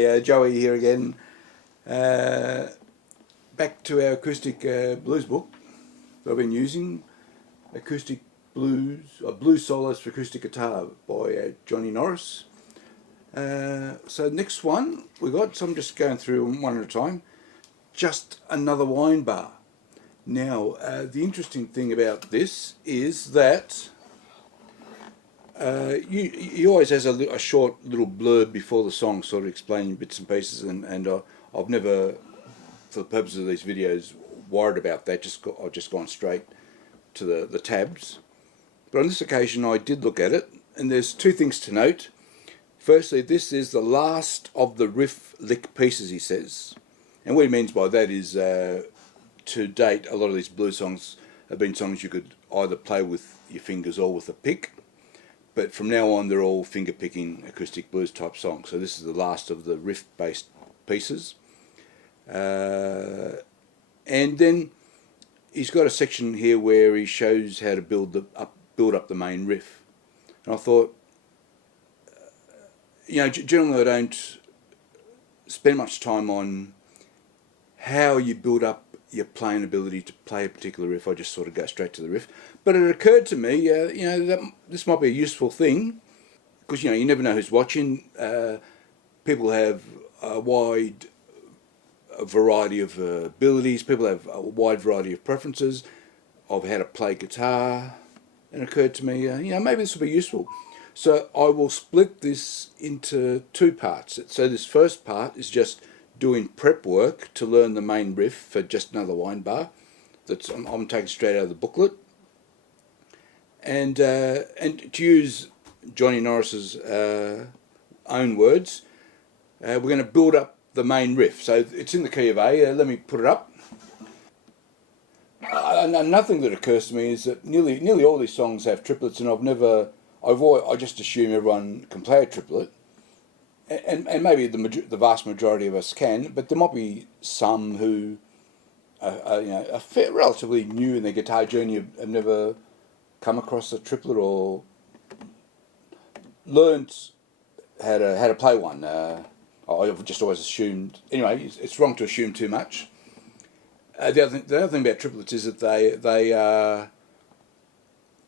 G'day, Joey here again. Back to our acoustic blues book that I've been using, Acoustic Blues, Blues Solos for Acoustic Guitar by Johnny Norris. So next one we got, so I'm just going through them one at a time. Just Another Wine Bar. Now, the interesting thing about this is that he always has a short little blurb before the song, sort of explaining bits and pieces, and I've never, for the purpose of these videos, worried about that. I've just gone straight to the tabs. But on this occasion I did look at it, and there's two things to note. Firstly, this is the last of the riff lick pieces, he says. And what he means by that is, to date, a lot of these blues songs have been songs you could either play with your fingers or with a pick. But from now on, they're all finger-picking acoustic blues type songs. So this is the last of the riff-based pieces. And then he's got a section here where he shows how to build up the main riff. And I thought, generally I don't spend much time on how you build up your playing ability to play a particular riff. I just sort of go straight to the riff. But it occurred to me, that this might be a useful thing, because you never know who's watching. People have a wide variety of abilities. People have a wide variety of preferences of how to play guitar. And it occurred to me, maybe this will be useful. So I will split this into two parts. So this first part is just doing prep work to learn the main riff for Just Another Wine Bar. I'm taking straight out of the booklet. And to use Johnny Norris's own words, we're going to build up the main riff. So it's in the key of A. Let me put it up. Another thing that occurs to me is that nearly all these songs have triplets, and I just assume everyone can play a triplet, and maybe the vast majority of us can, but there might be some who are relatively new in their guitar journey, have never come across a triplet or learned how to play one. I've just always assumed. Anyway, it's wrong to assume too much. The other thing about triplets is that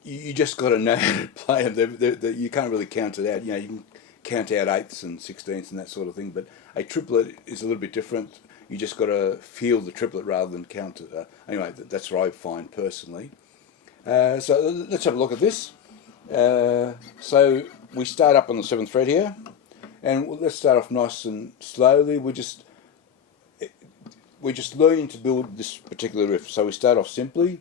you just got to know how to play them. You can't really count it out. You can count out eighths and sixteenths and that sort of thing, but a triplet is a little bit different. You just got to feel the triplet rather than count it. Anyway, that's what I find personally. So let's have a look at this. So we start up on the 7th fret here, and let's start off nice and slowly. We're just learning to build this particular riff. So we start off simply.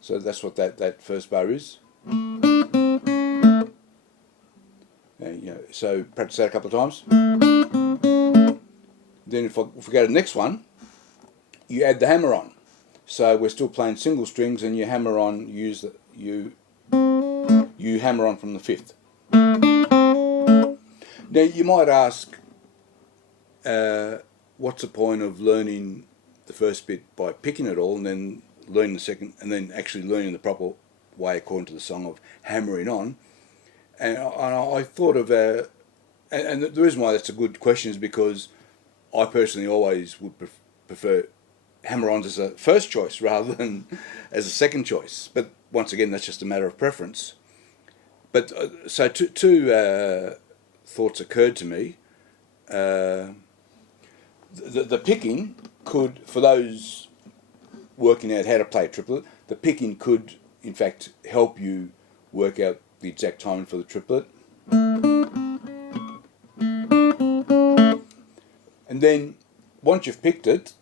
So that's what that first bar is. So practice that a couple of times. Then if we go to the next one, you add the hammer on. So we're still playing single strings, and you hammer on. You hammer on from the 5th. Now you might ask, what's the point of learning the first bit by picking it all, and then learning the second, and then actually learning the proper way according to the song of hammering on? And I thought of, and the reason why that's a good question is because I personally always would prefer hammer-ons as a first choice rather than as a second choice. But once again, that's just a matter of preference. But so two thoughts occurred to me. The picking could, for those working out how to play a triplet, the picking could in fact help you work out the exact timing for the triplet. And then once you've picked it,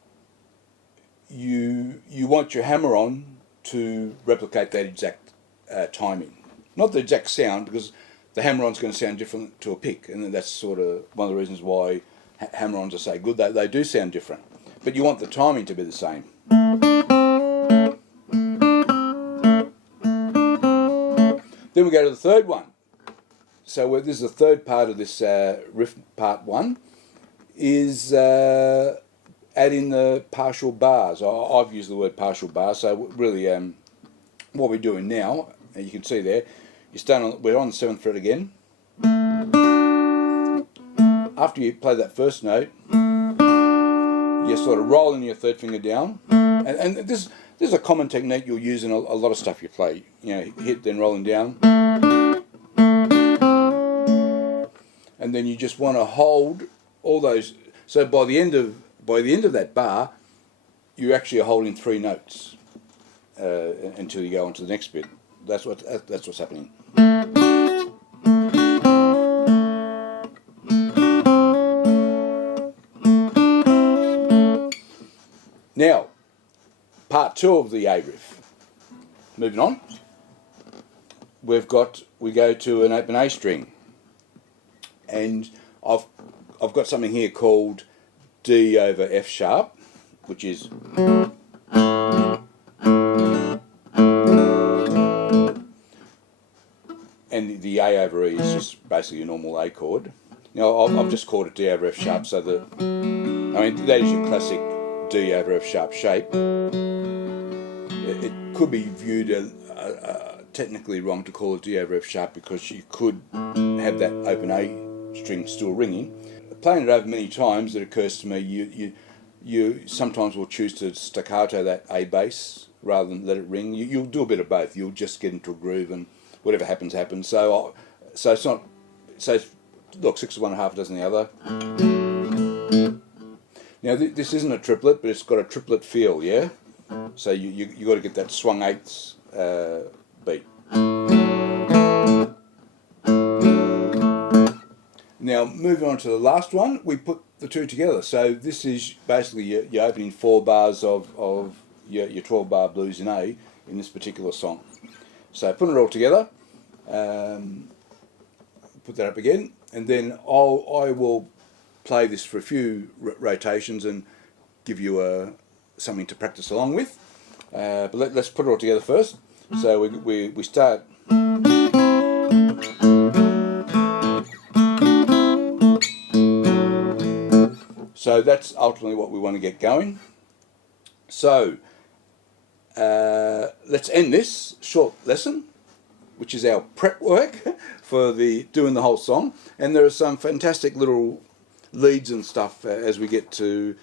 you want your hammer on to replicate that exact timing. Not the exact sound, because the hammer-on's going to sound different to a pick, and that's sort of one of the reasons why hammer-ons are so good. They do sound different, but you want the timing to be the same. Then we go to the third one. So this is the third part of this riff, part 1, is adding the partial bars. I've used the word partial bars, so really what we're doing now, and you can see there, we're on the 7th fret again. after you play that first note, you're sort of rolling your third finger down, and this is a common technique you'll use in a lot of stuff you play. You know, hit then rolling down, and then you just want to hold all those. So by the end of that bar, you're actually holding 3 notes until you go on to the next bit. That's what's happening. Now, part 2 of the A riff. Moving on, we go to an open A string, and I've got something here called D over F sharp, which is and the A over E is just basically a normal A chord. Now I've just called it D over F sharp so that, I mean, that is your classic D over F sharp shape. It could be viewed technically wrong to call it D over F sharp because you could have that open A string still ringing. Playing it over many times, it occurs to me you sometimes will choose to staccato that A bass rather than let it ring. You'll do a bit of both. You'll just get into a groove and whatever happens, happens. So it's not. So look, 6 of one, half a dozen the other. Now this isn't a triplet, but it's got a triplet feel, yeah. So you got to get that swung eighths beat. Now moving on to the last one, we put the 2 together. So this is basically your opening 4 bars of your 12-bar blues in A in this particular song. So putting it all together, put that up again, and then I will play this for a few rotations and give you something to practice along with. But let's put it all together first. So we start. So that's ultimately what we want to get going. So let's end this short lesson, which is our prep work for doing the whole song. And there are some fantastic little leads and stuff as we get through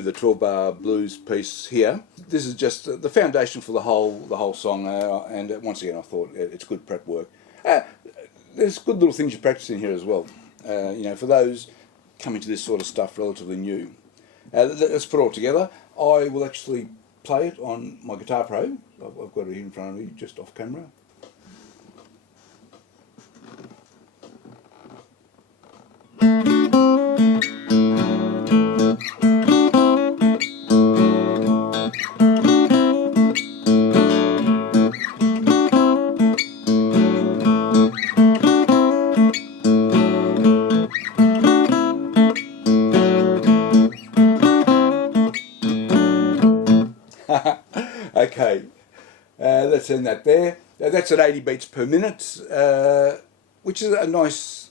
the 12-bar blues piece here. This is just the foundation for the whole song. And once again, I thought it's good prep work. There's good little things you practice in here as well. You know, for those coming to this sort of stuff relatively new. Let's put it all together. I will actually play it on my Guitar Pro. I've got it here in front of me, just off camera. Okay, let's end that there. That's at 80 beats per minute, which is a nice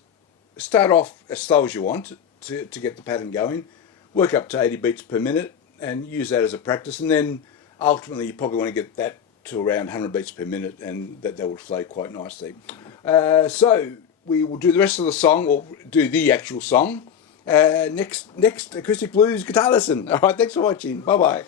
start off as slow as you want to get the pattern going. Work up to 80 beats per minute and use that as a practice, and then ultimately you probably want to get that to around 100 beats per minute, and that will flow quite nicely. So we will do the rest of the song, or do the actual song, next Acoustic Blues Guitar lesson. All right, thanks for watching. Bye bye.